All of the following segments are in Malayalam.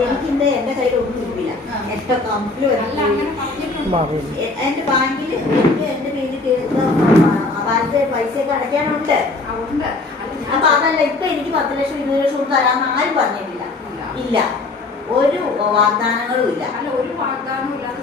എനിക്കിന്റെ എന്റെ കയ്യിൽ ഒന്നും ഇരിപ്പില്ല എന്റെ കമ്പിൽ അല്ല അങ്ങനെ പറഞ്ഞിട്ടുണ്ട്. മാറി എന്റെ ബാങ്കിൽ എനിക്ക് എന്റെ പേരിൽ കേറുന്ന ബാങ്കിലെ പൈസയൊക്കെ അടയ്ക്കാനുണ്ട്. അതുകൊണ്ട് അല്ല ഞാൻ അപ്പൊ അതല്ല ഇപ്പൊ എനിക്ക് പത്ത് ലക്ഷം ഇരുപത് ലക്ഷം കൊണ്ട് തരാമെന്ന് ആരും പറഞ്ഞിട്ടില്ല. ഇല്ല. ഒരു വാഗ്ദാനങ്ങളും ഇല്ല. അല്ല ഒരു വാഗ്ദാനവും ഇല്ലാതെ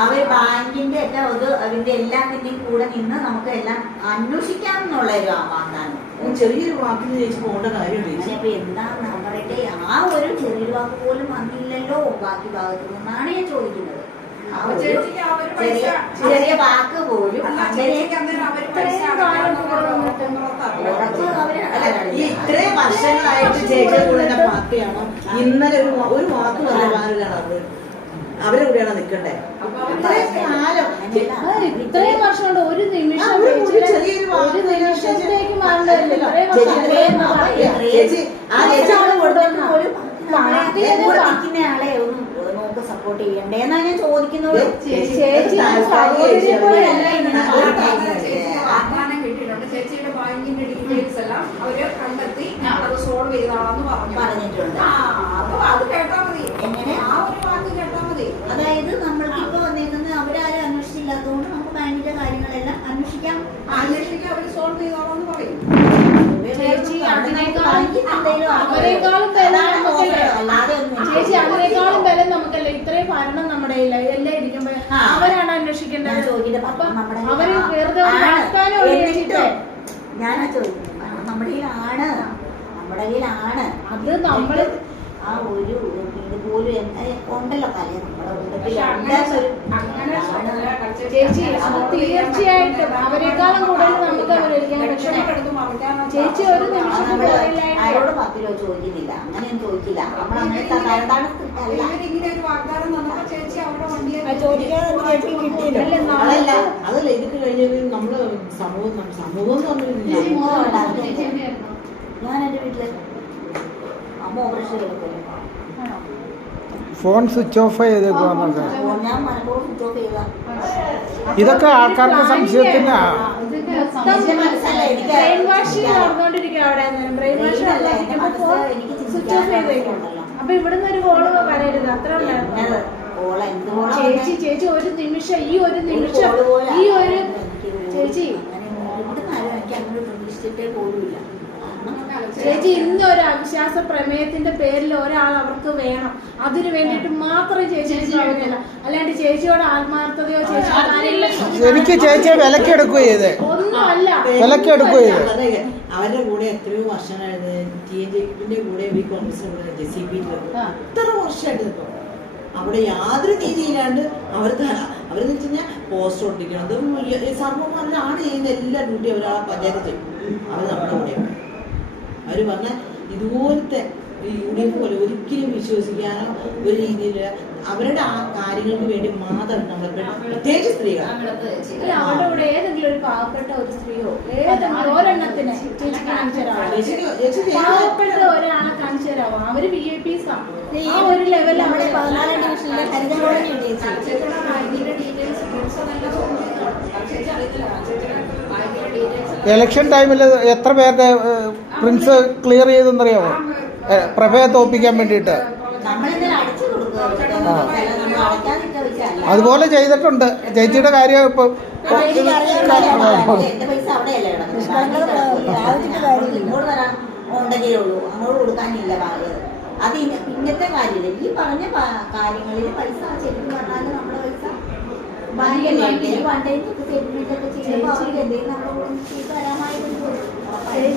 അവർ ബാങ്കിന്റെ എല്ലാ ഒരു അതിന്റെ എല്ലാത്തിന്റെയും കൂടെ നിന്ന് നമുക്ക് എല്ലാം അന്വേഷിക്കാം എന്നുള്ള ഒരു വാഗ്ദാനം ചെറിയൊരു വാക്കിന് ചേച്ചി പോകേണ്ട കാര്യമില്ല ചേച്ചി. അപ്പൊ എന്താ പറയട്ടെ? ആ ഒരു ചെറിയൊരു വാക്ക് പോലും വന്നില്ലല്ലോ ബാക്കി ഭാഗത്തു നിന്നാണ് ഞാൻ ചോദിക്കുന്നത്. ചെറിയ വാക്ക് പോലും ഇത്രയും വർഷങ്ങളായിട്ട് ചേച്ചിയുടെ കൂടെ പാർട്ടിയാണ് ഇന്നലെ ഒരു ഒരു വാക്ക് പറയാനുള്ള അവർ അവരെ കൂടെയാണ് നിൽക്കണ്ടേ ഇത്രയും വർഷം കൊണ്ട് ഒരു നിമിഷം ഒരു- നിമിഷത്തേക്ക് മാറണ്ടല്ലോ ആൾ ഒന്ന് നമുക്ക് സപ്പോർട്ട് ചെയ്യണ്ടേന്നാ ഞാൻ ചോദിക്കുന്നത്? ചേച്ചിയുടെ ബാങ്കിന്റെ ഡീറ്റെയിൽസ് എല്ലാം അവർ കണ്ടെത്തി അത് സോൾവ് ചെയ്താണെന്ന് പറഞ്ഞു പറഞ്ഞിട്ടുണ്ട് ആ അപ്പൊ അത് കേട്ടാ മതി എങ്ങനെ? ആ ഒരു വാക്ക് കേട്ടാ മതി അതായത് നമ്മൾക്ക് ഇപ്പൊ വന്നേക്കുന്നത് അവരാരും അന്വേഷിച്ചില്ലാത്തതുകൊണ്ട് നമുക്ക് ബാങ്കിന്റെ കാര്യങ്ങളെല്ലാം അന്വേഷിക്കാം അന്വേഷിക്കാൻ അവർ സോൾവ് ചെയ്തോളാന്ന് പറയും. ചേച്ചി അതിനേക്കാളും ചേച്ചി അതിനേക്കാളും ബലം നമുക്കല്ലേ? ഇത്രയും ഭരണം നമ്മുടെ എല്ലാം ഇരിക്കുമ്പോ അവരാണ് അന്വേഷിക്കേണ്ടത്. അപ്പൊ അവർ വെറുതെ ഞാനാ ചോദിക്കുന്നത്. നമ്മുടെ ആണ് നമ്മുടെ കയ്യിലാണ്. അത് നമ്മൾ ആ ഒരു ഇതുപോലും എന്താ ഉണ്ടല്ലോ കല നമ്മുടെ അങ്ങനെ അങ്ങനെ തീർച്ചയായിട്ടും അവരെക്കാളും കൂടുതൽ നമുക്ക് അവരൊരിക്കാൻ പറ്റണേ ചേച്ചി ഒരു നിമിഷം ആരോട് ചോദിക്കുന്നില്ല. അങ്ങനെയൊന്നും ചോദിക്കില്ല. നമ്മൾ അതല്ല അതല്ല ഇതൊക്കെ നമ്മൾ സമൂഹം സമൂഹം എന്ന് പറഞ്ഞില്ല ഞാൻ എന്റെ വീട്ടിൽ ഫോൺ സ്വിച്ച് ഓഫ് ചെയ്തേക്കുവാന്നൊക്കെ ഞാൻ മനഃപൂർവം സ്വിച്ച് ഓഫ് ചെയ്താ. ഇതൊക്കെ ആൾക്കാർക്ക് സംശയത്തിന്. അപ്പൊ ഇവിടുന്ന് ഒരു കോൾ വരരുത്. അത്ര ചേച്ചി ചേച്ചി ഒരു നിമിഷം ഈ ഒരു നിമിഷം ഈ ഒരു ചേച്ചി ഇവിടുന്ന് ആരും എനിക്ക് അങ്ങനെ പ്രതീക്ഷിച്ചിട്ടേ പോലുമില്ല ചേച്ചി ഇന്ന് ഒരു അവിശ്വാസ പ്രമേയത്തിന്റെ പേരിൽ ഒരാൾ അവർക്ക് വേണം. അതിനു വേണ്ടിട്ട് മാത്രം ചേച്ചി പ്രവർത്തിക്കില്ല അല്ലാണ്ട് ചേച്ചിയോട് ആത്മാർത്ഥതയോ ചേച്ചി എനിക്ക് ചേച്ചിയെ വിലക്കെടുക്കുക ഒന്നുമല്ല. ഒന്നും അല്ല വിലക്ക് എടുക്കുകയോ ചെയ്തു. അതെ, അവരുടെ കൂടെ എത്രയോ വർഷമായിരുന്നു ടി എൻ ജെപ്പിന്റെ കൂടെ ഈ കോൺഗ്രസിന്റെ കൂടെ ജെ സി ബി എത്ര വർഷമായിട്ട് നിൽക്കും. അവിടെ യാതൊരു രീതിയിലാണ്ട് അവർ അവരെന്ന് വെച്ച് കഴിഞ്ഞാൽ പോസ്റ്റർ അതും സർവമാരിലാണ് ചെയ്യുന്ന എല്ലാ ഡ്യൂട്ടി അവർ ആ പഞ്ചായത്ത് ചെയ്യും. അവർ നമ്മുടെ കൂടെയാണ്. അവർ പറഞ്ഞ ഇതുപോലത്തെ എഫ് പോലെ ഒരിക്കലും വിശ്വസിക്കാനോ ഒരു രീതിയിൽ അവരുടെ ആ കാര്യങ്ങൾക്ക് വേണ്ടി മാത്രം നമ്മൾ പ്രത്യേകിച്ച് സ്ത്രീകൾ അവരുടെ കൂടെ ഏതെങ്കിലും ഒരു പാവപ്പെട്ട ഒരു സ്ത്രീയോ ഏതെങ്കിലും ഒരെണ്ണത്തിന് ചേച്ചി കാണിച്ചു പാവപ്പെട്ട ഒരാളെ കാണിച്ചു തരാമോ അവർ വി ഐ പി ആ. ഒരു അവിടെ പതിനാലാം ഡിവിഷനിലെ ചേച്ചി ഇലക്ഷൻ ടൈമിൽ എത്ര പേരുടെ പ്രിൻസ് ക്ലിയർ ചെയ്തെന്നറിയാമോ? പ്രഭയ പ്രഭയെ തോപ്പിക്കാൻ വേണ്ടിയിട്ട്. അതുപോലെ ചെയ്തിട്ടുണ്ട്. ചേച്ചിയുടെ കാര്യം ഇപ്പൊ അത് കാര്യമില്ല. ഈ പറഞ്ഞ കാര്യങ്ങളിൽ പൈസ ശരിക്കും പറഞ്ഞാൽ നമ്മുടെ പൈസ ബാങ്കിൽ വണ്ടേക്ക് സെറ്റിൽമെന്റ് ഒക്കെ ചെയ്യുമ്പോൾ അവർക്ക് എന്തെങ്കിലും നമ്മുടെ ചെയ്ത് തരാമായിരുന്നു